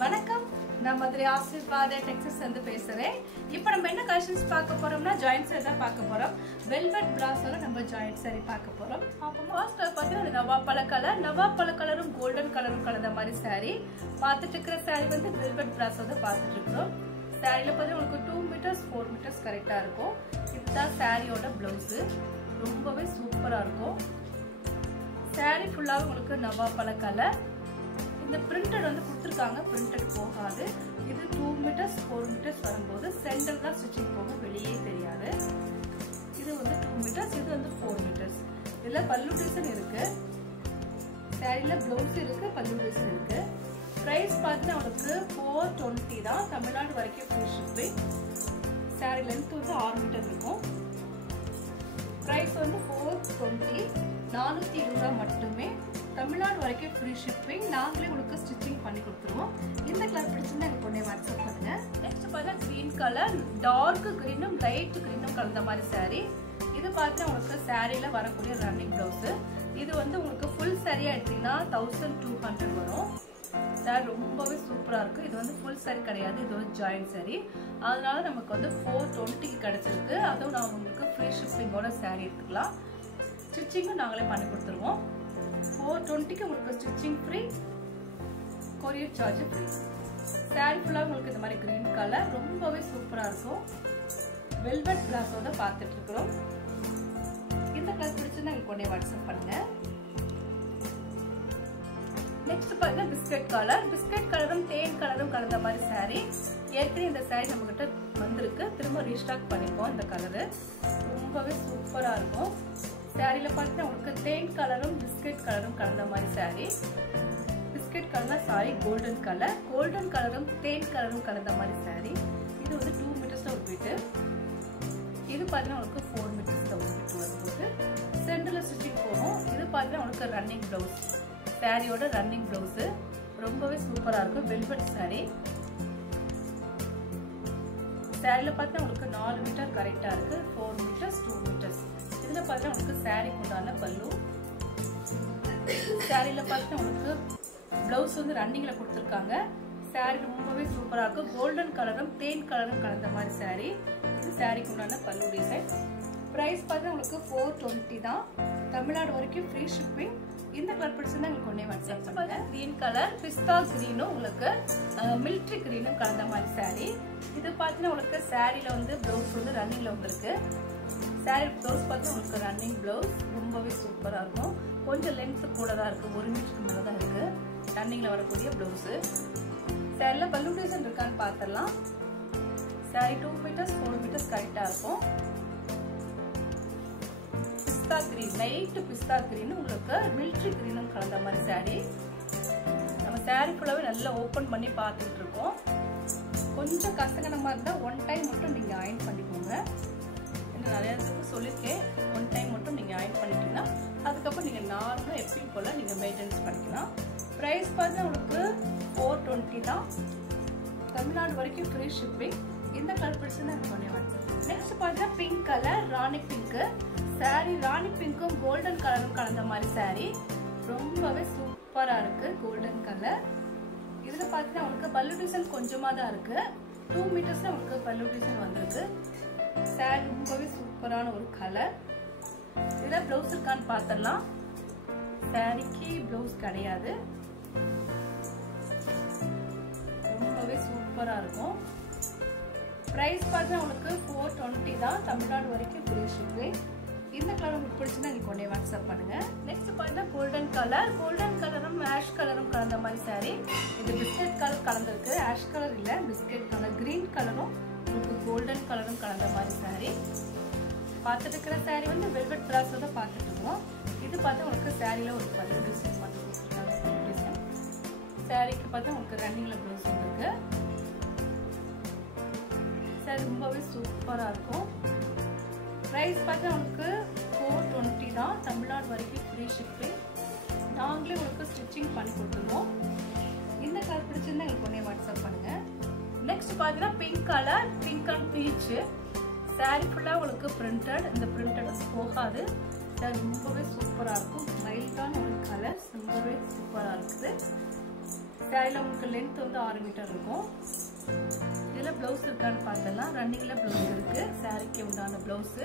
வணக்கம், நான் மதுரை ஆசீர்வாத டெக்ஸஸ் வந்து பேசுறேன். இப்போ நம்ம என்ன கலெக்ஷன்ஸ் பார்க்க போறோம்னா ஜாயிண்ட் saree தான் பார்க்க போறோம். வெல்வெட் பிராஸோட நம்ம ஜாயிண்ட் saree பார்க்க போறோம். அப்போ ஃபர்ஸ்ட் பார்த்தீங்கன்னா நவாப்பழ கலரும் கோல்டன் கலரும் கலந்த மாதிரி saree பார்த்துட்டு இருக்கிற saree வந்து வெல்வெட் பிராஸோட பார்த்துட்டு இருக்கோம். சாரியில பார்த்தீங்கன்னா உங்களுக்கு 2 மீட்டர்ஸ் 4 மீட்டர்ஸ் கரெக்டா இருக்கும். இதுதான் சாரியோட பிளவுஸ். ரொம்பவே சூப்பரா இருக்கும். saree ஃபுல்லாவே உங்களுக்கு நவாப்பழ கலர். இந்த பிரிண்டட் வந்து கொடுத்துருக்காங்க, பிரிண்டட் போகாது. இது 2 மீட்டர்ஸ் 4 மீட்டர்ஸ் வரும்போது சென்டர் தான் ஸ்டிச்சிங் போகும், வெளியே தெரியாது. இது வந்து 2 மீட்டர்ஸ், இது வந்து 4 மீட்டர்ஸ். இதுல பல்லு டிசைன் இருக்கு, சாரியில பிளவுஸ் இருக்கு, பல்லு டிசைன் இருக்கு. பிரைஸ் பார்த்தீங்கன்னா உங்களுக்கு 420 தான். தமிழ்நாடு வரைக்கும் ஃப்ரீ ஷிப்பிங். சாரி லென்த் வந்து 6 மீட்டர் இருக்கும். பிரைஸ் வந்து 420, 420 மட்டுமே. தமிழ்நாடு வரைக்கும் ஃப்ரீ ஷிப்பிங். நாங்களே உங்களுக்கு ஸ்டிச்சிங் பண்ணி கொடுத்துருவோம். இந்த கலர் பிடிச்சிருந்தா எனக்கு உடனே வாட்ஸ்அப் பண்ணுங்க. நெக்ஸ்ட் பார்த்தீங்கன்னா கிரீன் கலர், டார்க் கிரீனும் லைட் கிரீனும் கலந்த மாதிரி சாரி. இது பார்த்தீங்கன்னா உங்களுக்கு சாரியில வரக்கூடிய ரன்னிங் பிளவுஸ். இது வந்து உங்களுக்கு ஃபுல் சாரியா எடுத்தீங்கன்னா 1200 வரும். சாரி ரொம்பவே சூப்பரா இருக்கு. இது வந்து ஃபுல் சாரி கிடையாது, இது ஒரு ஜாயிண்ட் சாரி. அதனால நமக்கு வந்து 420 கிடைச்சிருக்கு. அதுவும் நான் உங்களுக்கு ஃப்ரீ ஷிப்பிங்கோட சாரி எடுத்துக்கலாம். ஸ்டிச்சிங்கும் நாங்களே பண்ணி கொடுத்துருவோம். 420 உங்களுக்கு stitching free, courier charge free. Sorry ஃபுல்லா உங்களுக்கு இந்த மாதிரி கிரீன் கலர் ரொம்பவே சூப்பரா இருக்கும். வெல்வெட் பிளாஸோட பார்த்துட்டு இருக்கிறோம். இந்த கலர் பிடிச்சுன்னா எனக்கு உடனே வாட்ஸ்அப் பண்ணுங்க. நெக்ஸ்ட் பாத்தீங்கன்னா பிஸ்கட் கலர். பிஸ்கட் கலரும் தேன் கலரும் கலந்த மாதிரி சாரி. ஏற்கனவே இந்த சாரி நம்ம கிட்ட வந்திருக்கு, திரும்ப ரீஸ்டாக் பண்ணிப்போம். இந்த கலரு ரொம்பவே சூப்பரா இருக்கும். சாரியில பார்த்தீங்கன்னா உங்களுக்கு தேன் கலரும் பிஸ்கட் கலரும் கலந்த மாதிரி sorry. Biscuit colour sorry golden colour, golden கலரும் தேன் கலரும் கலந்த மாதிரி சாரி. இது வந்து 2 மீட்டர்ஸ்ல ஒரு பீட்டு. இது பார்த்தீங்கன்னா உங்களுக்கு 4 மீட்டர்ஸ்ல ஒரு பீட்டு வரும்போது சென்டர்ல ஸ்டிச்சிங் போகும். இது பார்த்தீங்கன்னா உங்களுக்கு ரன்னிங் பிளவுஸ். சாரியோட ரன்னிங் பிளவுஸ் ரொம்பவே சூப்பரா இருக்கும். Velvet sorry. சாரியில பார்த்தீங்கன்னா உங்களுக்கு 4 மீட்டர் கரெக்டா இருக்கு. 4 மீட்டர்ஸ் 2 மீட்டர்ஸ். இதுல பார்த்தா உங்களுக்கு சாரிக்கு உண்டான பல்லு. சாரியில பார்த்தா உங்களுக்கு பிளவுஸ் வந்து ரன்னிங்ல கொடுத்துருக்காங்க. சாரி ரொம்பவே சூப்பரா இருக்கும். கோல்டன் கலரும் தேன் கலரும் கலந்த மாதிரி சாரி. இது சாரிக்கு உண்டான பல்லு டிசைன். பிரைஸ் பார்த்தா உங்களுக்கு 420 தான். தமிழ்நாடு வரைக்கும் ஃப்ரீ ஷிப்பிங். இந்த கலர் பிடிச்சிருந்தா உங்களுக்கு ஒன்னே வாட்ஸ்அப் பண்ணுங்க. கிரீன் கலர், பிஸ்தா கிரீனும் உங்களுக்கு மிலிட்ரி கிரீனும் கலந்த மாதிரி சாரி. இது பார்த்தீங்கன்னா உங்களுக்கு சாரியில வந்து பிளவுஸ் வந்து ரன்னிங்ல வந்திருக்கு. சாரி பிளவுஸ் பார்த்தா உங்களுக்கு ரன்னிங் பிளவுஸ் ரொம்பவே சூப்பரா இருக்கும். கொஞ்சம் லென்த் கூட தான் இருக்கு, 1 மீட்டருக்கு மேல தான் இருக்கு ரன்னிங்ல வரக்கூடிய பிளவுஸ். சாரில பல்லு டிசைன் இருக்கான்னு பாத்திரலாம். சாரி 2 மீட்டர்ஸ் 4 மீட்டர்ஸ் கரெக்டா இருக்கும். பிஸ்தா கிரீன், லைட் பிஸ்தா கிரீன் உங்களுக்கு மிலிட்ரி கிரீனும் கலந்த மாதிரி சாரி. நம்ம சாரி ஃபுல்லாவே நல்லா ஓபன் பண்ணி பார்த்துட்டு இருக்கோம். கொஞ்சம் கசங்கன மாதிரி இருந்தா 1 டைம் மட்டும் நீங்க அயன் பண்ணிக்கோங்க. நிறைய சொல்லியிருக்கேன், 1 டைம் மட்டும் நீங்க அயன் பண்ணிட்டீங்கன்னா அதுக்கப்புறம் நீங்க நார்மலா எப்பயும் போல நீங்க மெயின்டெனன்ஸ் பண்ணிக்கலாம். பிரைஸ் பார்த்தா உங்களுக்கு 420 தான். தமிழ்நாடு வரைக்கும் ஃப்ரீ ஷிப்பிங். இந்த கலர் பிடிச்சா நெக்ஸ்ட் பார்த்தா பிங்க் கலர், ராணி பிங்க் சாரி. ராணி பிங்க்கும் கோல்டன் கலரும் கலந்த மாதிரி சாரி. ரொம்பவே சூப்பரா இருக்கு. Golden colour. இதுல பார்த்தீங்கன்னா உங்களுக்கு பல்லு டிசைன் கொஞ்சமா தான் இருக்கு. 2 மீட்டர்ஸ்ல உங்களுக்கு பல்லு டிசைன் வந்திருக்கு. சாரி ரொம்பவே சூப்பரான ஒரு கலர். இதுல பிளவுஸ் இருக்கான்னு பாத்திரலாம். சாரிக்கு பிளவுஸ் கிடையாது. ரொம்பவே சூப்பரா இருக்கும். பிரைஸ் பார்த்தா உங்களுக்கு 420 தான். தமிழ்நாடு வரைக்கும் ஃப்ரீ ஷிப்பிங். இந்த கலர் உங்களுக்கு பிடிச்சிருந்தா நீங்க உடனே வாட்ஸ்அப் பண்ணுங்க. நெக்ஸ்ட் பார்த்தா கோல்டன் கலர். கோல்டன் கலரும் ஆஷ் கலரும் கலந்த மாதிரி சாரி. இது பிஸ்கட் கலர் கலந்துருக்கு, ஆஷ் கலர் இல்ல, பிஸ்கட் கலர். கிரீன் கலரும் உங்களுக்கு கோல்டன் கலரும் கலந்த மாதிரி சாரி. பார்த்துட்டு இருக்கிற சாரி வந்து வெல்வெட் பிராஸோட பார்த்துட்டு இருக்கோம். இது பார்த்தா உங்களுக்கு சாரியில ஒரு பல்லு டிசைன் பண்ணி கொடுத்துருக்காங்க. சாரிக்கு பார்த்தா உங்களுக்கு ரன்னிங்ல பிளவுஸ் வந்துருக்கு. சாரி ரொம்பவே சூப்பரா இருக்கும். பிரைஸ் பார்த்தா உங்களுக்கு 420 தான். தமிழ்நாடு வரைக்கும் ஃப்ரீ ஷிப்பிங். நாங்களே உங்களுக்கு ஸ்டிச்சிங் பண்ணி கொடுத்துருவோம். இந்த கலர் பிடிச்சிருந்தா எனக்கு உடனே வாட்ஸ்அப் பண்ணுங்க. நெக்ஸ்ட் பாத்தீங்கன்னா pink colour, pink and beach. Sorry ஃபுல்லா உங்களுக்கு பிரிண்டட். இந்த பிரிண்டட் போகாது. ரொம்பவே சூப்பரா இருக்கும். மைல்டான ஒரு கலர், ரொம்பவே சூப்பரா இருக்குது. சாரில உங்களுக்கு லென்த் வந்து 6 மீட்டர் இருக்கும். இதுல பிளவுஸ் இருக்கான்னு பார்த்தலாம். ரன்னிங்ல பிளவுஸ் இருக்கு. சாரிக்கு உண்டான பிளவுஸ்.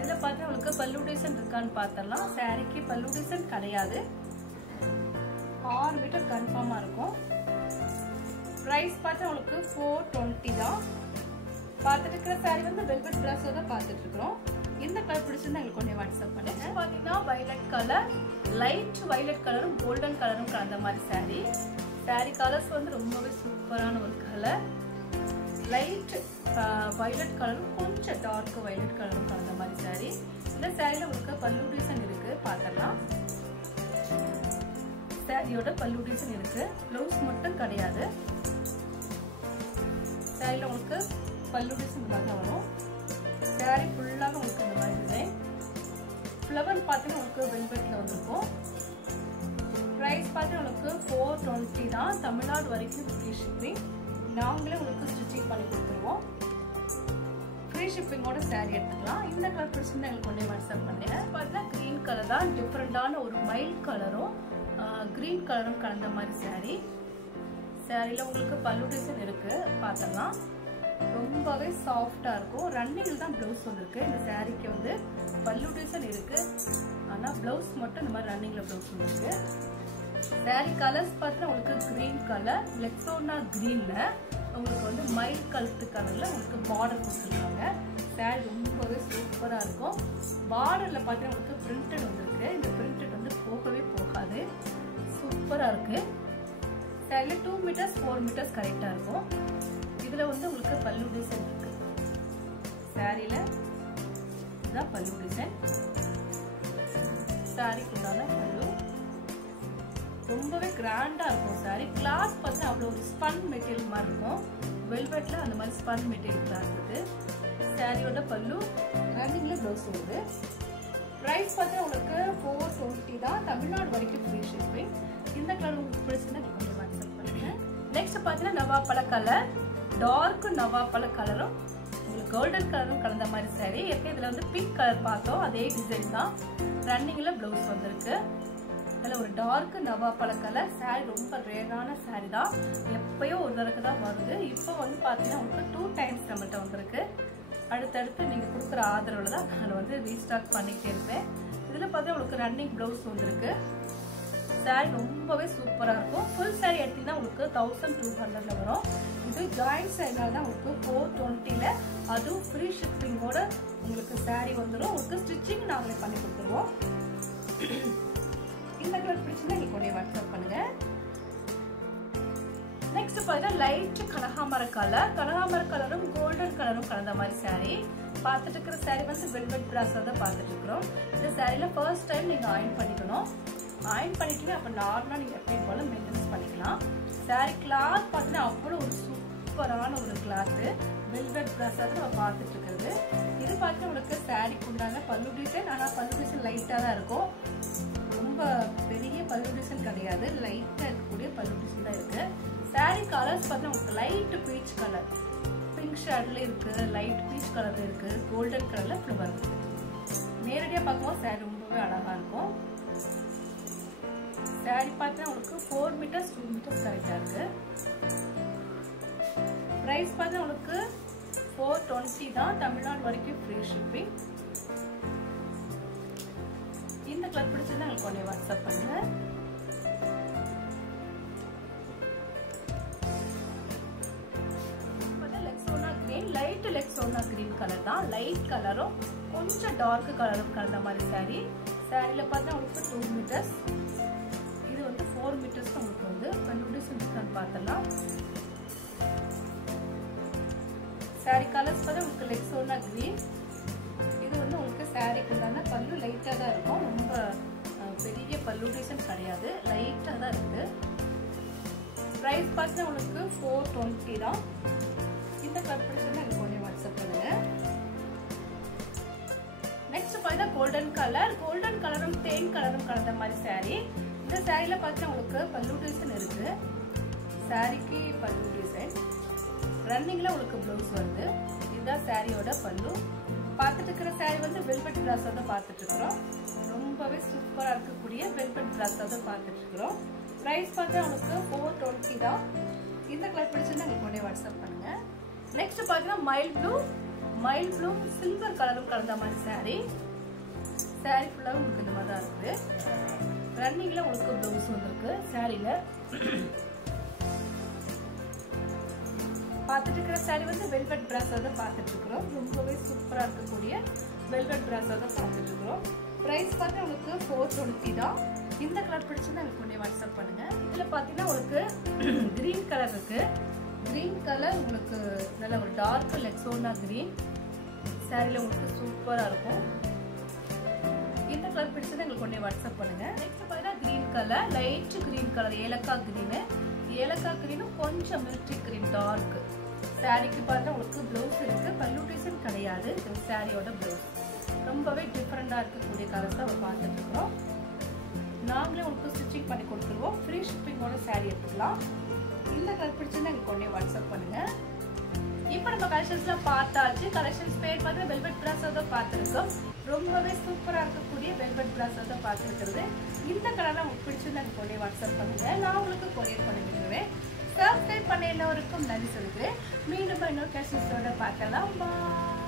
இதுல பார்த்தா உங்களுக்கு பல்லு டிசைன் இருக்கான்னு பார்த்தலாம். சாரிக்கு பல்லு டிசைன் கிடையாது. 6 மீட்டர் கன்ஃபார்மா இருக்கும். பிரைஸ் பார்த்தா உங்களுக்கு 420 தான். பார்த்துட்டு இருக்கிற சாரி வந்து வெல்வெட் பிராஸோட பார்த்துட்டு இருக்கிறோம். இந்த கலர் பிடிச்சிருந்தா எங்களுக்கு கொஞ்சம் வாட்ஸ்அப் பண்ணுங்க. பார்த்தீங்கன்னா வயலட் கலர், லைட் வயலட் கலரும் கோல்டன் கலரும் கலந்த மாதிரி சாரி. சாரி கலர்ஸ் வந்து ரொம்பவே சூப்பரான ஒரு கலர். லைட் வயலட் கலரும் கொஞ்சம் டார்க் வயலட் கலரும் கலந்த மாதிரி சாரி. இந்த சாரியில உங்களுக்கு பல்லு டிசைன் இருக்கு, பார்த்தலாம். சாரியோட பல்லு டிசைன் இருக்கு, ப்ளவுஸ் மட்டும் கிடையாது. சாரியில உங்களுக்கு பல்லு டிசைன் தான் வரும். சாரி ஃபுல்லாக உங்களுக்கு இந்த மாதிரி டிசைன். ஃப்ளவர் பார்த்தீங்கன்னா உங்களுக்கு வெல்வெட்ல வந்திருக்கும். ப்ரைஸ் பார்த்தீங்கன்னா உங்களுக்கு 420 தான். தமிழ்நாடு வரைக்கும் ஃப்ரீ ஷிப்பிங். நாங்களே உங்களுக்கு ஸ்டிச்சிங் பண்ணி கொடுத்துருவோம். ஃப்ரீ ஷிப்பிங்கோட சாரி எடுத்துக்கலாம். இந்த கலர் பிடிச்சிருந்தா எங்களுக்கு கொண்டே வாட்ஸ்அப் பண்ணுங்க. பார்த்தீங்கன்னா கிரீன் கலர் தான். டிஃப்ரெண்டான ஒரு மைல்ட் கலரும் கிரீன் கலரும் கலந்த மாதிரி சாரி. சாரியில உங்களுக்கு பல்லு டிசைன் இருக்கு, பார்த்தலாம். ரொம்பவே சாஃப்டா இருக்கும். ரன்னிங்ல தான் பிளவுஸ் வந்திருக்கு. இந்த சாரிக்கு வந்து பல்லு டிசைன் இருக்கு, ஆனா பிளவுஸ் மட்டும் இந்த மாதிரி ரன்னிங்ல பிளவுஸ் வந்திருக்கு. சாரி கலர்ஸ் பார்த்தா உங்களுக்கு கிரீன் கலர், லெக்ஸோனா கிரீன்ல உங்களுக்கு வந்து மைல்ட் கலர் கலர்ல உங்களுக்கு பார்டர் கொடுத்துருக்காங்க. சாரி ரொம்பவே சூப்பரா இருக்கும். பார்டர்ல பார்த்தீங்கன்னா உங்களுக்கு பிரிண்டட் வந்திருக்கு. இந்த பிரிண்டட் வந்து போகவே போகாது, சூப்பரா இருக்கு. சாரில 2 மீட்டர்ஸ் 4 மீட்டர்ஸ் கரெக்டா இருக்கும். இதுல வந்து உங்களுக்கு பல்லு டிசைன் இருக்கு. சாரில இதான் பல்லு டிசைன். சாரிக்கு உண்டான பல்லு ரொம்பவே கிராண்டா இருக்கும். சாரி கிளாத் பார்த்தா அவ்வளோ ஒரு ஸ்பன் மெட்டீரியல் மாதிரி இருக்கும். வெல்வெட்ல அந்த மாதிரி ஸ்பன் மெட்டீரியல் தான் இருக்குது. சாரியோட பல்லு ரன்னிங்ல பிளவுஸ் வருது. பிரைஸ் பார்த்தா உங்களுக்கு 420 தான். தமிழ்நாடு வரைக்கும் ஃப்ரீ ஷிப்பிங். இந்த கலர் உங்களுக்கு பிடிச்சிருந்தா கொஞ்சம் வாட்ஸ்அப் பண்ணுங்க. நெக்ஸ்ட் பார்த்தீங்கன்னா நவாப்பழ கலர், டார்க் நவாப்பழ கலரும் உங்களுக்கு கோல்டன் கலரும் கலந்த மாதிரி சாரி. இதுல வந்து பிங்க் கலர் பார்த்தோம், அதே டிசைன் தான். ரன்னிங்ல பிளவுஸ் வந்திருக்கு. இதுல ஒரு டார்க் நவாப்பழ கலர். சாரி ரொம்ப ரேரான சாரி தான். எப்பயோ ஒரு தடவை தான் வருது. இப்போ வந்து பாத்தீங்கன்னா உங்களுக்கு 2 டைம்ஸ் நம்மகிட்ட வந்திருக்கு. அடுத்தடுத்து நீங்க கொடுக்குற ஆதரவுல தான் நான் வந்து ரீஸ்டாக் பண்ணிட்டே இருப்பேன். இதுல பார்த்தா உங்களுக்கு ரன்னிங் பிளவுஸ் வந்திருக்கு. சாரி ரொம்பவே சூப்பரா இருக்கும். ஃபுல் சாரி எடுத்தீங்கன்னா உங்களுக்கு 1200ல வரும். இது ஜாயிண்ட் சாரினால தான் உங்களுக்கு 420ல, அதுவும் ஃப்ரீ ஷிப்பிங்கோட உங்களுக்கு சாரி வந்துடும். உங்களுக்கு ஸ்டிச்சிங் நாங்களே பண்ணி கொடுத்துருவோம். இந்த கலர் பிடிச்சிருந்தா நீங்க உடனே வாட்ஸ்அப் பண்ணுங்க. நெக்ஸ்ட் பார்த்தா லைட் கனகாமர கலர், கனகாமர கலரும் கோல்டன் கலரும் கலந்த மாதிரி சாரி. பார்த்துட்டு இருக்கிற சாரி வந்து வெல்வெட் பிராஸா தான் பார்த்துட்டு இருக்கிறோம். இந்த சாரியில ஃபர்ஸ்ட் டைம் நீங்க அயர்ன் பண்ணிக்கணும். அயர்ன் பண்ணிட்டீங்கன்னா அப்ப நார்மலா நீங்க எப்படி போல மெயின்டெனன்ஸ் பண்ணிக்கலாம். சாரி கிளாத் பார்த்தீங்கன்னா அவ்வளோ ஒரு சூப்பரான ஒரு கிளாத். வெல்வெட் பிராஸா தான் நம்ம பார்த்துட்டு இருக்கிறது. இது பார்த்து உங்களுக்கு சாரிக்கு உண்டான பல்லு டிசைன். ஆனா பல்லு டிசைன் லைட்டா தான் இருக்கும். ரொம்ப பெரிய பல்லு டிசைன் கிடையாது, லைட்டா இருக்கக்கூடிய பல்லு டிசைன் தான் இருக்கு. சாரி கலர்ஸ் பார்த்தா உங்களுக்கு லைட் பீச் கலர், பிங்க் ஷேட்ல இருக்கு, லைட் பீச் கலர்ல இருக்கு, கோல்டன் கலர்ல ஃப்ளவர் இருக்கு. நேரடியா பார்க்கும்போது சாரி ரொம்பவே அழகா இருக்கும். சாரி பார்த்தா உங்களுக்கு 4 மீட்டர்ஸ் 2 மீட்டர்ஸ் கரெக்டா இருக்கு. பிரைஸ் பார்த்தா உங்களுக்கு 420 தான். தமிழ்நாடு வரைக்கும் ஃப்ரீ ஷிப்பிங். இந்த கலர் பிடிச்சிருந்தா உங்களுக்கு உடனே வாட்ஸ்அப் பண்ணுங்க. லைட் லெக்ஸோனா கிரீன் கலர் தான். லைட் கலரும் கொஞ்சம் டார்க் கலரும் கலந்த மாதிரி சாரி. சாரியில பார்த்தா உங்களுக்கு 2 மீட்டர்ஸ், இது வந்து 4 மீட்டர்ஸ் உங்களுக்கு வந்து கண்டுபிடிச்சு பார்த்தலாம். சாரி கலர்ஸ் பார்த்தா உங்களுக்கு லெக்ஸோனா கிரீன். இது வந்து உங்களுக்கு சாரிக்கு உண்டான பல்லு லைட்டா தான் இருக்கும். ரொம்ப பெரிய பல்லு டிசைன் கிடையாது, லைட்டா தான் இருக்கு. பிரைஸ் பார்த்தா உங்களுக்கு 420 தான். இந்த கலர் பிடிச்சிருந்தா எனக்கு கொஞ்சம் வாட்ஸ்அப் பண்ணுங்க. நெக்ஸ்ட் பார்த்தா கோல்டன் கலர், கோல்டன் கலரும் தேன் கலரும் கலந்த மாதிரி சாரி. இந்த சாரியில பார்த்தா உங்களுக்கு பல்லு டிசைன் இருக்கு. சாரிக்கு பல்லு டிசைன், ரன்னிங்ல உங்களுக்கு பிளவுஸ் வருது. இதுதான் சாரியோட பல்லு. பார்த்துட்டு இருக்கிற சாரி வந்து வெல்வெட் பிராஸா தான் பார்த்துட்டு இருக்கிறோம். ரொம்பவே சூப்பரா இருக்கக்கூடிய வெல்வெட் பிராஸா தான் பார்த்துட்டு இருக்கிறோம். பிரைஸ் பார்த்தா உங்களுக்கு 420 தான். இந்த கலர் பிடிச்சிருந்தா உங்களுக்கு உடனே வாட்ஸ்அப் பண்ணுங்க. நெக்ஸ்ட் பார்த்தீங்கன்னா மைல் ப்ளூ சில்வர் கலரும் கலந்த மாதிரி சாரி ஃபுல்லாக உங்களுக்கு இந்த மாதிரி தான் இருக்குது. ரன்னிங்ல உங்களுக்கு ப்ளவுஸ் வந்துருக்கு. சாரியில பார்த்துட்டு இருக்கிற சாரி வந்து வெல்வெட் பிராஸா தான் பார்த்துட்டு இருக்கிறோம். ரொம்பவே சூப்பராக இருக்கக்கூடிய வெல்வெட் பிராஸா தான் பார்த்துட்டு இருக்கிறோம். ப்ரைஸ் பார்த்தா உங்களுக்கு 420 தான். இந்த கலர் பிடிச்சிருந்தா எனக்கு உடனே வாட்ஸ்அப் பண்ணுங்க. இதில் பார்த்தீங்கன்னா உங்களுக்கு கிரீன் கலர் இருக்கு. கிரீன் கலர் உங்களுக்கு நல்ல ஒரு டார்க் லெக்ஸோனா கிரீன் சாரியில் உங்களுக்கு சூப்பராக இருக்கும். இந்த கலர் பிடிச்சது எங்களுக்கு உடனே வாட்ஸ்அப் பண்ணுங்க. நெக்ஸ்ட் பார்த்தீங்கன்னா green colour, light green colour, ஏலக்காய் கிரீனும் கொஞ்சம் மில்ட்ரி கிரீன் டார்க். சாரிக்கு பார்த்தா உங்களுக்கு ப்ளவுஸ் இருக்கு. பல்லு டிசைன் கிடையாது. சாரியோட ப்ளவுஸ் ரொம்பவே டிஃப்ரெண்டாக இருக்கக்கூடிய கலர்ஸ் தான் பார்த்துட்டு இருக்கிறோம். நாங்களே உங்களுக்கு ஸ்டிச்சிங் பண்ணி கொடுத்துருவோம். ஃப்ரீ ஷிப்பிங்கோட சாரி எடுத்துக்கலாம். இந்த கலர் பிடிச்சிருந்தா எங்களுக்கு உடனே வாட்ஸ்அப் பண்ணுங்க. இப்போ நம்ம கலெக்ஷன்ஸ்லாம் பார்த்தாச்சு. கலெக்ஷன்ஸ் பேர் பார்த்து வெல்வெட் பிராஸா தான் பார்த்துருக்கோம். ரொம்பவே சூப்பராக இருக்கக்கூடிய வெல்வெட் பிராஸா தான் பார்த்துருக்கிறது. இந்த கலர்லாம் உங்களுக்கு பிடிச்சிருந்தா எனக்கு உடனே வாட்ஸ்அப் பண்ணுங்க. நான் உங்களுக்கு கொரியர் பண்ணி விட்டுருவேன். சப்ஸ்கிரைப் பண்ண எல்லோருக்கும் நன்றி சொல்லுறேன். மீண்டும் இன்னொரு கலெக்ஷன்ஸோட பார்க்கலாம். பாய்.